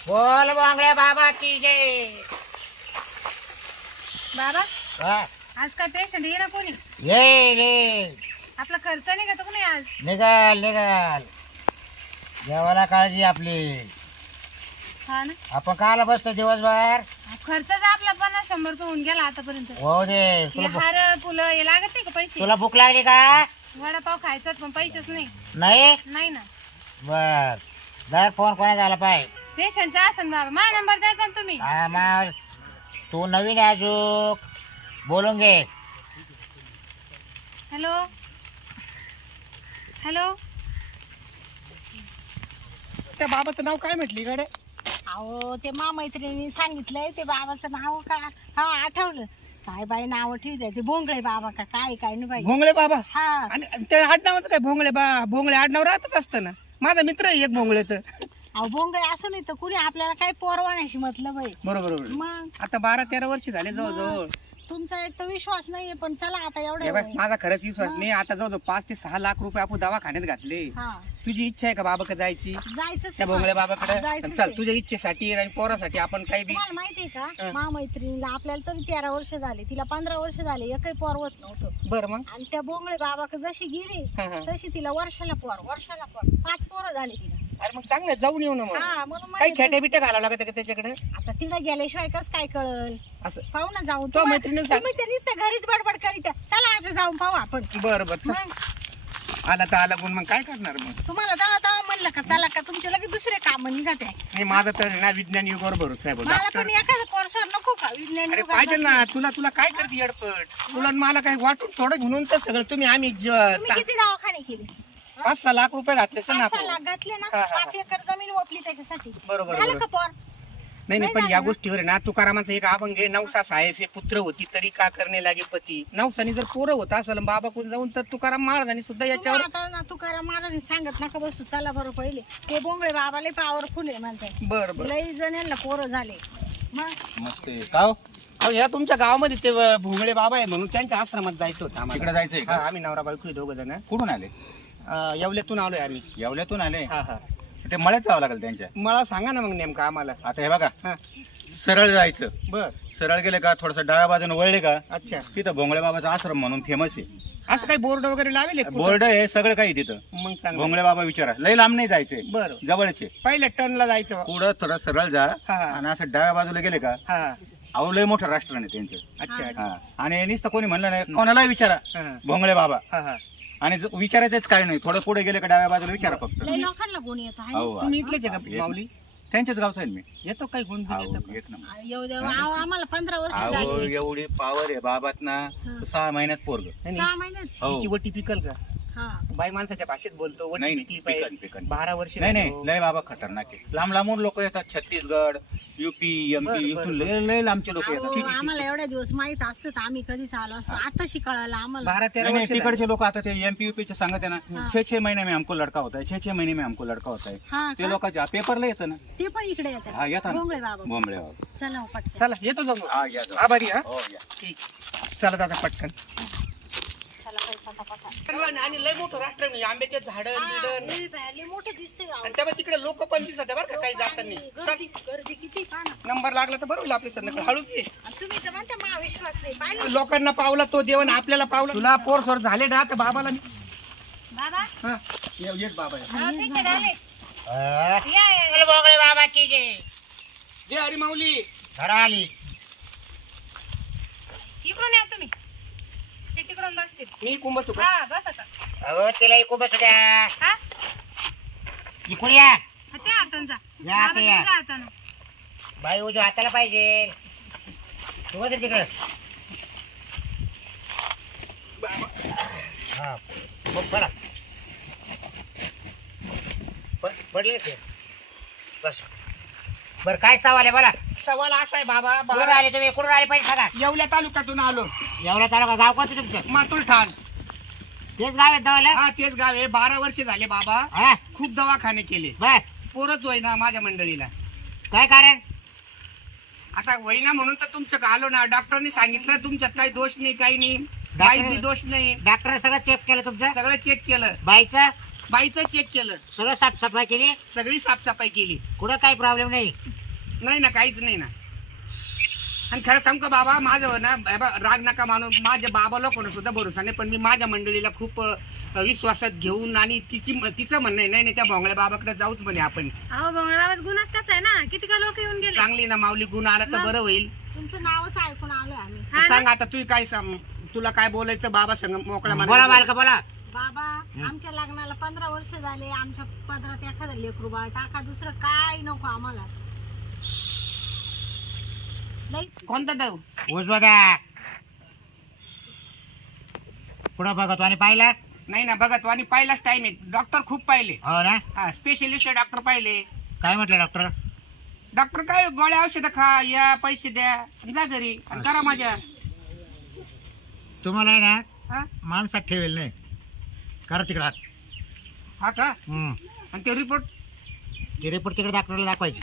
बोल बांगड्या बाबा की जय. बाबा हा, आज काय पेशंट ये ना कोणी ये आपला खर्च नाही का तो कोणी आज निघाल निघाल. देवाला काळजी आपली. हा ना आपण काला बसतो दिवसभर. खर्चच आपला 50-100 रुपये होऊन गेला आतापर्यंत. हो दे. हे हार फुलं हे लागत नाही का पैसे? तुला भूक लागली का? वडापाव खायचा पण पैसेच नाही. नाही नाही ना. बर जर फोन कोणा झाला पाहिजे. पेशंटचा असन बाबा माझा नंबर द्यायचा ना तुम्ही. हा मग तू नवीन आहे अजूक बोलून घे. Hello hello. त्या बाबाचं नाव काय म्हटली गडे? अहो ते मैत्रिणी सांगितलंय ते बाबाचं नाव का? हा आठवलं. काय बाई नाव ठेवते ते भोंगळे बाबा का काय काय नाही बाई. भोंगळे बाबा. हा आणि त्या आडनावाचं काय भोंगळे भोंगळे आडनाव राहतच असतं ना. माझा मित्र आहे एक भोंगळे तर. अहो भोंगळे असं नाही तर कुणी आपल्याला काय पोरवाण्याशी म्हटलं बाई. बरोबर. मग आता 12-13 वर्ष झाले जवळजवळ. तुमचा एक तर विश्वास नाहीये पण चला आता हे एवढं बघ माझा खरंच विश्वास नाही. आता जवळजवळ 5 ते 6 लाख रुपये आपण दवाखान्यात घातले. हा तुझी इच्छा आहे का बाबाकडे जायची? जायचं त्या भोंगळे बाबाकडे जायचं चल. तुझ्या इच्छेसाठी आणि पोरासाठी आपण काही बी. तुम्हाला माहितीये का मैत्रिणीला आपल्याला तरी 13 वर्ष झाले तिला 15 वर्ष झाले एकही पोर होत नव्हतं. बरं मग. आणि त्या बोंगळे बाबाकडे जशी गेली तशी तिला वर्षाला पोर 5 पोरं झाले तिला. अरे मग चांगलं जवळ येऊ ना मग. हा म्हणून काही म्हणते खेट्या बिट्या घालावं लागत का त्याच्याकडे? आता तिला गेल्याशिवाय कस काय कळल. असं पाहू ना जाऊन तो मैत्रिणीला सांग. तुम्ही तर नुसतं घरीच बडबड करीत चला आता जाऊन पाहू आपण. बरं चल. मग आला तर आला गुण मग काय करणार मग. तुम्हाला तेव्हा म्हणलं का चला का तुमचे लगेच दुसरे काम निघत आहे. नाही माझं तर ना विज्ञान युगावर भरोसा आहे बघ. मला पण एखादा कोर्सवर नको का विज्ञान अरे युगात पाहिजे ना. बसले? तुला काय करते अडपट? तुला आणि मला काही वाटून थोडं म्हणून तर सगळं तुम्ही आम्ही तुम्ही किती दवाखाने केले? 5-6 लाख रुपये घातले सर ना 5-6 आपण. लाख घातले ना. हा, हा, 5 एकर जमीन ओपली त्याच्यासाठी. बरोबर, झालं बरोबर. का पोर? नाही नाही पण झालं या ना. गोष्टीवर आहे ना तुकारामाचं एक अभंग आहे. नवसा सायसे पुत्र होती तरी का करणे लागे पती. नवसानी जर पोरं होत असेल बाबा कोण जाऊन तर तुकाराम महाराजांनी सुद्धा याच्यावर. तुम्ही आता ना तुकाराम महाराज सांगत नका बसू चला बरं पहिले ते बोंगळे बाबाला पॉवरफुल आहे म्हणतात. बरं लई जणांना पोरं झाले. मग मस्त आहे. का हो? अहो, या तुमच्या गावामध्ये ते भोंगळे बाबा आहे म्हणून त्यांच्या आश्रमात जायचं होतं आम्हाला. तिकडे जायचंय हा, का? आम्ही नवरा बायको 2 जण. कुठून आले? येवल्यातून आलोय आम्ही. येवल्यातून आले. हा. ते मळ्यात जावं लागेल त्यांच्या. मला सांगा ना मग नेमकं आम्हाला. आता हे बघा हा सरळ जायचं. बर. सरळ गेले का थोडस डाव्या बाजूने वळले का अच्छा. तिथं भोंगळे बाबाचा आश्रम म्हणून फेमस आहे. असं काही बोर्ड वगैरे लावेल का कुठं? बोर्ड आहे सगळं काही तिथं. मग चांगलं. भोंगळे बाबा विचारा. लय लांब नाही जायचंय. बरं. जवळचे. पहिल्या टर्नला जायचं. पुढं थोडं सरळ जा हा, हा. आणि असं डाव्या बाजूला गेले का हा अहो लय मोठं राष्ट्रण आहे त्यांचं. अच्छा. हा आणि नुसतं कोणी म्हणलं नाही कोणालाही विचारा हा. भोंगळे बाबा. हा. आणि विचारायचंच काय नाही. थोडं पुढे गेले का डाव्या बाजूला विचारा फक्त. लई लोकांना गुण येतो आहे ना. हो तुम्ही इथलेच आहे का माऊली? त्यांच्याच गावचा आहे मी. येतो काही गुण बिन येतो का? एक नंबर. येऊ द्या अहो, आम्हाला 15 वर्ष अहो झाली. एवढी पावर आहे बाबात ना 6 महिन्यात पोरग. नाही, 6 महिन्यात. हो हिची वटी पिकल का? हा बाई माणसाच्या भाषेत बोलतो. वटी नाही, पिकली पिकल, पाहिजे. पिकल. 12 वर्ष नाही झाले नाही हो. लय बाबा खतरनाक आहे. लांब लांबून लोक येतात. छत्तीसगड युपी बरं, एमपी बरं, इथून लय लय लांबचे लोक येतात. अहो, आम्हाला एवढ्या दिवस माहित असतं तर आम्ही कधीच आलो असतो. आता शिकायला आम्हाला 12-13 नहीं, नहीं, वर्ष झाले. तिकडचे लोक आता ते एमपी यूपी चे सांगत आहे ना 6-6 महीने में हमको लड़का होता है 6-6 महीने में हमको लड़का होता है. हा ते का? लोकांच्या पेपरला येतं ना. ते पण इकडे हा येतात येतात बोंगळे बाबा. बोंबळे बाबा. चला हो, पटकन चला येतो जाऊ. हा या जाऊ. आभारी हा. हो या. ठीक. चला दादा पटकन. चला काही पटापटा. आणि लय मोठं राष्ट्र आहे. आंब्याचे झाड बिडण. लई बाहेर लई मोठं दिसतंय गाव. आणि तेव्हा तिकडे लोक पण दिसत आहे बरं का काही जाताना. आणि चल गर्दी किती पहा ना. नंबर लागला तर बरोबर आपली संध्याकाळी हळूच ये. आणि तुम्ही तर म्हणता मला विश्वास नाही पाहिलं लोकांना पावला तो देवन आपल्याला पावला. तुला पोर सोर झाले ना तर बाबाला बाबा. हा येत बाबा आहे. हा, पेशंट आले. हा. या, या, या. बोंगळे बाबा की जय. दे हरी माऊली. घरा आली. इकडून या तुम्ही ते तिकडून बसतील. मी कुंभ सुख. हा बस आता. अहो तिला इकू बसू द्या. हा इकून या. हा, त्या हातांचा या, बाबा ते या. तुमच्या हातानं. बाई उजू हाताला पाहिजे. तू बस रे तिकडं. हा बघ बरं. पडले ते बस. बरं काय सवाल आहे बोला. सवाल असा आहे बाबा. कुठून आले तुम्ही? कुठून आले पाहिजे सांगा. येवल्या तालुक्यातून आलो. एवढा तालुका गाव कोणतं तुमचं? मातुल ठाण. तेच गाव आहे दवाला. हा तेच गाव आहे. 12 वर्ष झाले बाबा. हा खूप दवाखाने केले. बर पोरच होईना माझ्या मंडळीला. काय कारण? आता होईना म्हणून तर तुमचं आलो ना. डॉक्टरनी सांगितलं तुमच्यात काही दोष नाही काही नाही. बाईची दोष नाही. डॉक्टर सगळं चेक केलं तुमचं? सगळं चेक केलं. बाईचं बाईचं चेक केलं. सगळं साफसफाई केली? सगळी साफसफाई केली. कुठं काही प्रॉब्लेम नाही? नाही ना, काहीच नाही ना. आणि खरं सांग का बाबा, माझं ना राग नका मानू, माझ्या बाबा लोकांना सुद्धा भरोसा नाही, पण मी माझ्या मंडळीला खूप विश्वासात घेऊन आणि तिचं म्हणणं आहे, नाही त्या भोंगळ्या बाबाकडे जाऊच म्हणे आपण. अहो भोंगळ्या बाबाच गुन्हाच तसा आहे ना, किती का लोक येऊन गेले. चांगली ना माऊली, गुण आला तर बरं होईल. तुमचं नावच ऐकून आलोय आम्ही. सांग आता तू काय सांग, तुला काय बोलायचं बाबा संग मोकळा बोला मनाने बोल. मालका बोला. बाबा आमच्या लग्नाला 15 वर्ष झाले. आमच्या पदरात एखादा लेकरू बाळ टाका, दुसरं काय नको आम्हाला. लई कोणता देऊ? उजवा द्या. पुढं बघतो आणि पाहिला. नाही ना बघत, आणि पहिलाच टाइम आहे. डॉक्टर खूप पाहिले. हो ना. हा, स्पेशलिस्ट डॉक्टर पाहिले. काय म्हटलं डॉक्टर? डॉक्टर काय गोळ्या औषधं खा, या पैसे द्या आणि जा घरी आणि करा मजा. तुम्हाला आहे ना हा? माणसात ठेवेल नाही, करा तिकडे हात. हा का? हम्म. आणि ते रिपोर्ट ते रिपोर्ट तिकडे डॉक्टरला दाखवायची.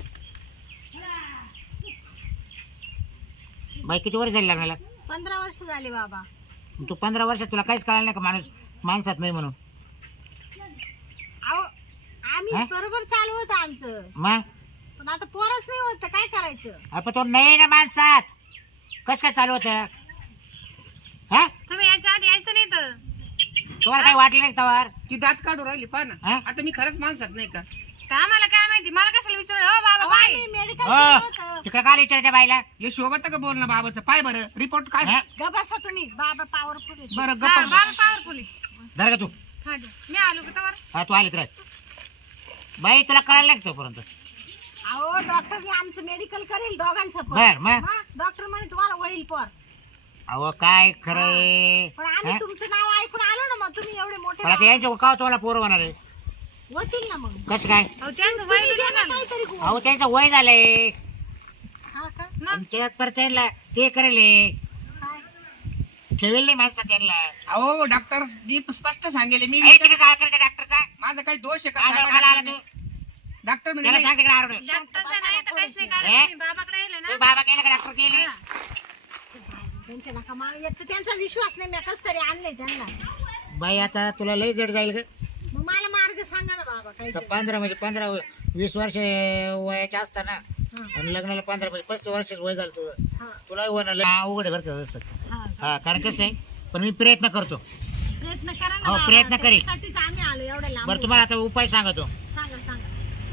बाई किती वर्ष झाली लागणार? 15 वर्ष झाले बाबा. तू 15 वर्षात तुला काहीच कळालं नाही का माणूस माणसात नाही म्हणून? अहो आम्ही हा? बरोबर चालू होतं आमचं, मग पण आता पोरच नाही होत, काय करायचं. आपण तो नाही ना माणसात, कस काय चालू होतं? हा, तुम्ही याच्या आधी यायचं नाही तर. तुम्हाला काय वाटलं नाही तवार? ती दात काढू राहिली पहा ना. हा? आता मी खरंच माणसात नाही का? तर आम्हाला काय माहिती, मला कशाला विचारू. हो बाबा बाय. मेडिकल हो होतं. तिकडे काय विचारायचं बाईला? हे शोभत का बोल ना बाबाचं? पाय बरं रिपोर्ट काय. हा? ग बसा तुम्ही, बाबा पॉवरफुल आहे. बरं हा, गप्पा. बाबा पॉवरफुल आहे. धर का तू? हा द्या. मी आलो का तवर? हा तू आलीच राह. बाई तुला कळालं नाही का तोपर्यंत? अहो डॉक्टरने आमचं मेडिकल करेल दोघांचं पण. बर मग डॉक्टर म्हणे तुम्हाला होईल पोर. अहो काय खरंय. पण आम्ही हा? तुमचं नाव ऐकून आलो ना, मग तुम्ही एवढे मोठे पण आता यांच्या का तुम्हाला पोरं होणार आहे? होतील ना मग. कसं काय? अहो त्यांचं तुम्ही वय द्या ना झालं. काहीतरी गुण. अहो त्यांचं वय झालंय. हा का? मग ते पर त्यांना ते करेल काय? ठेवेल नाही माणसं त्यांना. अहो डॉक्टर मी स्पष्ट सांगेल मी. ए, तिकडे काय करते डॉक्टरचा? माझा काही दोष आहे काय का? आला आला तू? डॉक्टर त्याला म्हणजे सांग तिकडे आरडू. डॉक्टरचं नाही तर काहीच नाही कारण हे? तुम्ही बाबाकडे येले ना. तू बाबा केलं का डॉक्टर केले? त्यांच्या नका मान येत, त्यांचा विश्वास नाही, मी कस तरी आणले त्यांना. बाई आता तुला लय जड जाईल ग. मग मला मार्ग सांगा ना बाबा काही. तर 15 म्हणजे 15-20 वर्ष वयाचे असताना हा. आणि लग्नाला 15 म्हणजे 25 वर्षाचं वय झालं तुझं. हा, तुला होणं अवघड आहे बरं का तसं. हा. हा कारण कसं आहे, पण मी प्रयत्न करतो. प्रयत्न करा ना हो, बाबा. प्रयत्न करीन. त्याच्यासाठीच आम्ही आलो एवढ्या लांब. बरं तुम्हाला आता उपाय सांगतो. सांगा सांगा.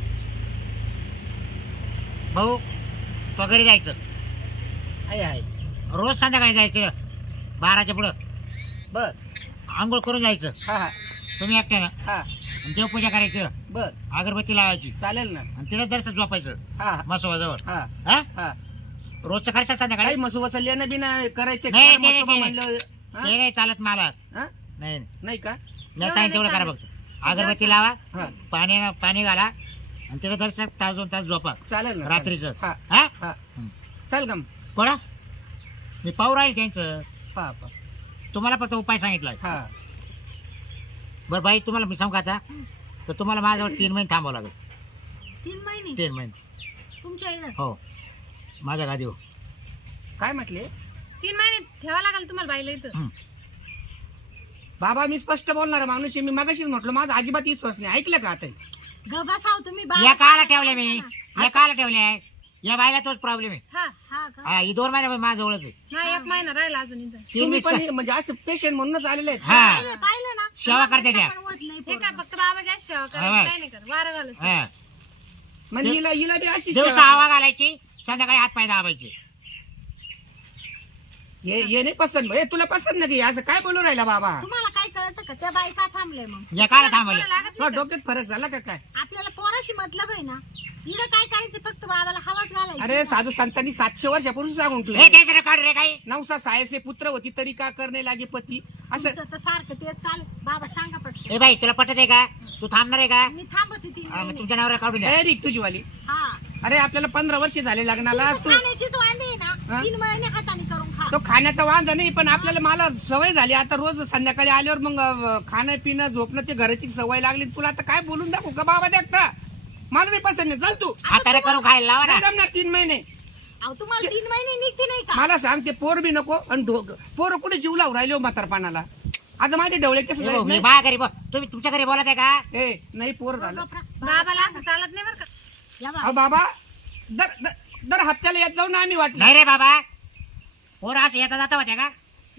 भाऊ तो घरी जायचं, आहे आहे. रोज संध्याकाळी जायचं 12च्या पुढं, बर आंघोळ करून जायचं हा हा तुम्ही एकट्यानं. हा आणि देवपूजा करायचं, बर अगरबत्ती लावायची चालेल ना. आणि तिथे दर्शन झोपायचं हा मसोबाजवळ. हा हा हा. रोजचं करशाल संध्याकाळी? काही मसुबाचं लेणं बी नाही करायचं. नाही, कर ते- मसुबा ते- म्हणलं. हा? ते नाही चालत मला. हा? नाही नाही का? मी सांगितलं तेवढं करा बघतो. अगरबत्ती लावा, हा पाणी घाला आणि तिथे दर्शन तास 2 तास झोपा चालेल ना. रात्रीचं. हा हा हा चाल गम. कोणा मी पाहू राहील त्यांचं. पा पा. तुम्हाला फक्त उपाय सांगितलाय. हा बरं बाई तुम्हाला मी सांगू का आता, तर तुम्हाला माझ्यावर 3 महिने थांबावं लागेल. 3 महिने 3 महिने तुमच्या इकडे. हो माझ्या गादीवर. काय म्हटले 3 महिने ठेवा लागेल तुम्हाला बाईला इथं. हं. बाबा? मी स्पष्ट बोलणार माणूस आहे. मी मगाशीच म्हटलं माझा अजिबात विश्वास नाही. ऐकलं का आता? ग बसाव तुम्ही बाबा. या काला ठेवले मी, या काला ठेवले आहे. या बाईला तोच प्रॉब्लेम आहे. हा हा का? हा ही 2 महिने माझ्याजवळच आहे. नाही 1 महिना राहिला अजून इथं. 3 तुम्ही वीस पण का- म्हणजे असं पेशंट म्हणूनच आलेले आहेत. हा पाहिलं ना, सेवा करते त्या. पण होत नाही हे पोरं. काय फक्त बाबा जास्त सेवा हा. करायचं काही नाही कर. वारं घालत. हा. म्हणजे हिला बी अशी दिवसा सेवा- हवा घालायची, संध्याकाळी हात पाय दाबायचे. हे नाही पसंत. हे तुला पसंत नाही असं काय बोलू राहिला बाबा? तुम्हाला काय कळतं का त्या बाई का थांबले मग? या काला थांबवले. लागत हा, डोक्यात फरक झाला का काय? आपल्याला पोराशी मतलब आहे ना. इकडं काय करायचं, फक्त बाबाला हवाच घालायची. अरे साधू संतांनी 700 वर्षापूर्वी सांगून हे ठेवले. त्याचं काढ रे काही. नवसा सायसे पुत्र होती तरी का करणे लागे पती. असं तुमचं तर सारखं तेच चाल. बाबा सांगा पटकन. ए बाई तुला पटत आहे का? तू थांबणार आहे का? मी थांबते 3 हा, मग महिने. तुमच्या नावावर काढून द्या. तयारी तुझी वाली. हा. अरे आपल्याला 15 वर्ष झाले लग्नाला. तुमचं तू खाण्याचीच वांदे आहे ना. हा? 3 महिने हाताने करून खा. तो खाण्याचा वांधा नाही, पण आपल्याला मला सवय झाली आता. रोज संध्याकाळी आल्यावर मग खाणं पिणं झोपणं ते घराची सवय लागली. तुला आता काय बोलून दाखवू का बाबा? देखता मला नाही पसंत नाही. चल तू. हाताने करून खायला लावा ना. नाही जमणार 3 महिने. अहो तुम्हाला 3 महिने निघते नाही का? मला सांग, ते पोर बी नको आणि पोरं कुठे जीव लावून राहिले हो म्हातारपणाला. आता माझे डवळे कसं हे बघ, जायत मी नाही? बा घरी तुम्ही तुमच्या घरी बोलत आहे का? ए नाही पोर झालं. बापरा. बाबाला असं चालत नाही बरं का. या बा. अहो बाबा दर दर दर हप्त्याला येत जाऊ ना आम्ही वाटलं नाही रे बाबा पोरं असं येता जाता होत्या का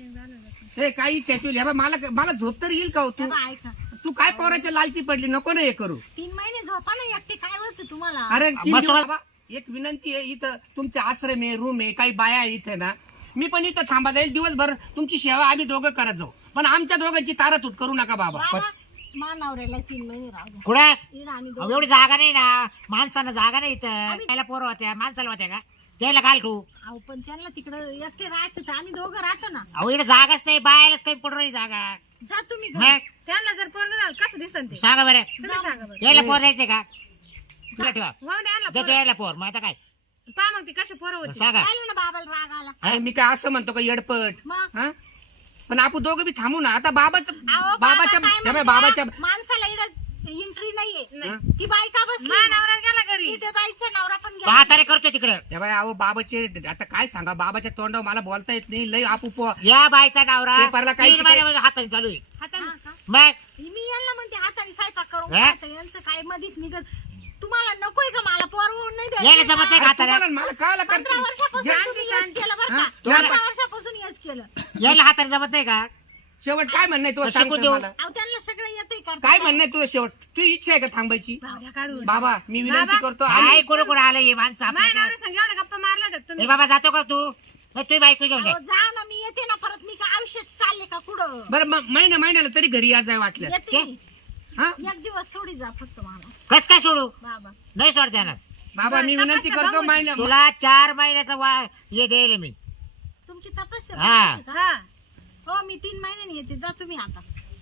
हे काही चेतवली मला झोप तर येईल का हो तू बाबा ऐका तू काय पोराच्या लालची पडली नको ना हे करू 3 महिने झोपा ना एकटे काय होतं तुम्हाला अरे तीन बस- दिवस- बाबा, एक विनंती आहे इथं तुमचे आश्रम आहे रूम आहे काही बाया आहे इथे ना मी पण इथं थांबा जाईल दिवसभर तुमची सेवा आम्ही दोघं करत जाऊ पण आमच्या दोघांची तारातूट करू नका बाबा बाबा मानावऱ्याला 3 महिने राहू द्या कुठे इकडं आम्ही अहो, दोघं- एवढी जागा नाही ना माणसानं जागा नाही इथं त्याला पोरं होत्या माणसाला होत्या का त्याला घाल तू अहो पण त्यांना तिकडं एकटे राहायचं तर आम्ही दोघं राहतो ना अहो इकडे जागाच नाही बायालाच काही पडू नाही जागा जा तुम्ही घरी. मग त्यांना जर पोरग झालं कसं दिसन ते सांगा बरं तुम्ही सांगा बरं यायला पोर द्यायचे का तुला ठेवा वाहू द्या यांना देतो पोरं. यायला पोर मग आता काय पहा मग ती कशी पोरं होती सांगा पाहिलं ना बाबाला राग आला अरे मी काय असं म्हणतो का येडपट मग हा पण आपण दोघं बी थांबू ना आता बाबाचं अहो, बाबाच्या बाबा काय त्या म्हणतात? बाबाच्या माणसाला इकडं एंट्री नाहीये नाही. ती बाई का बसली मा नवरा गेला घरी तिथे बाईचा नवरा पण तो गेला हाताने करतो तिकडं त्या बाई अहो बाबाचे आता काय सांगा बाबाच्या तोंडावर मला बोलता येत नाही लय आपू या बायचा नवरा पेपरला काही- 3 महिन्यामध्ये हाताने चालू आहे हाताने हा का? मग मी यांना म्हणते हाताने स्वयंपाक करून हा? खाता. यांचं काय मधीच निघत तुम्हाला नकोय का मला पोरवून नाही यायला द्यायचं जमत नाही का हाताने तुम्हाला मला कळायला 15 वर्षापासून या- तुम्ही हेच केलं बरं हा? का 15 वर्षापासून हेच केलं यायला हाताने जमत नाही का शेवट काय म्हणणं आहे तुझं शिकून सांग तर देऊ. मला अहो त्यांना सगळं येतंय काय करता म्हणणं आहे तुझं शेवट तू इच्छा आहे का थांबायची भावड्या काढून बाबा मी विनंती बाबा, करतो काय कोण कोण आलं हे माणसं माय आपल्या नवरा संग एवढ्या गप्पा मारल्या होत्या तुम्ही ए बाबा जातो का तू नाही तुझी बायको घेऊन अहो, जा ना मी येते ना परत मी काय आयुष्यात चालले का कुठं बरं मग महिन्याला तरी घरी या जाय वाटलं येते मी. हा एक दिवस सोडी जा फक्त मला कस काय सोडू बाबा नाही सोड देणार बाबा मी विनंती करतो महिन्या तुला 4 महिन्याचा हे देईल मी तुमची तपस्या हा. बघितली का? हा हो मी 3 महिन्याने येते जा तुम्ही आता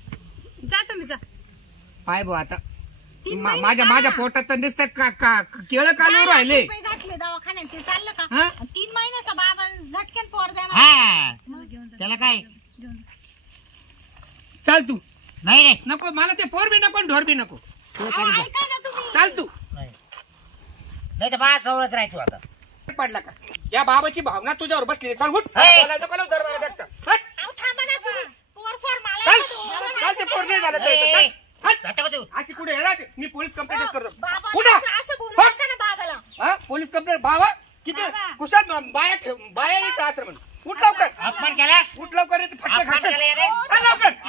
जा तुम्ही जा पाय भाऊ आता 3 महिने माझ्या का? माझ्या पोटात तर दिसत केळं कालू राहिले रुपये घातले दवाखान्यात ते चाललं का हा? 3 महिन्याचा बाबा झटक्यान पोर देणार हा मग त्याला काय चाल तू नाही नाही नको मला ते पोर बी नको आणि ढोर बी नको तू अहो, काढून जा. ऐका ना तुम्ही चाल तू नाही नाही तर माझ्या जवळच राह तू आता पडला का या बाबाची भावना तुझ्यावर बसली चाल उठ हे. बोलायला नको लावू दरबारात. हट. अहो, थांबा ना तुम्ही पोर सोड मला चाल नको. चाल ते पोर नाही झालं तर इथं. ए, चाल. हट. जातो का तू अशी कुठे येणार ते? मी पोलीस कंप्लेंट करतो बाबा उठा असं बोलू हट. नका ना बाबाला हा पोलीस कंप्लेंट बाबा किती बाबा. कुशाल बाया ठेव बाया येत आश्रम उठ लवकर अपमान केला उठ लवकर नाही तर फटके अपमान खाशील. केला याने हा, लवकर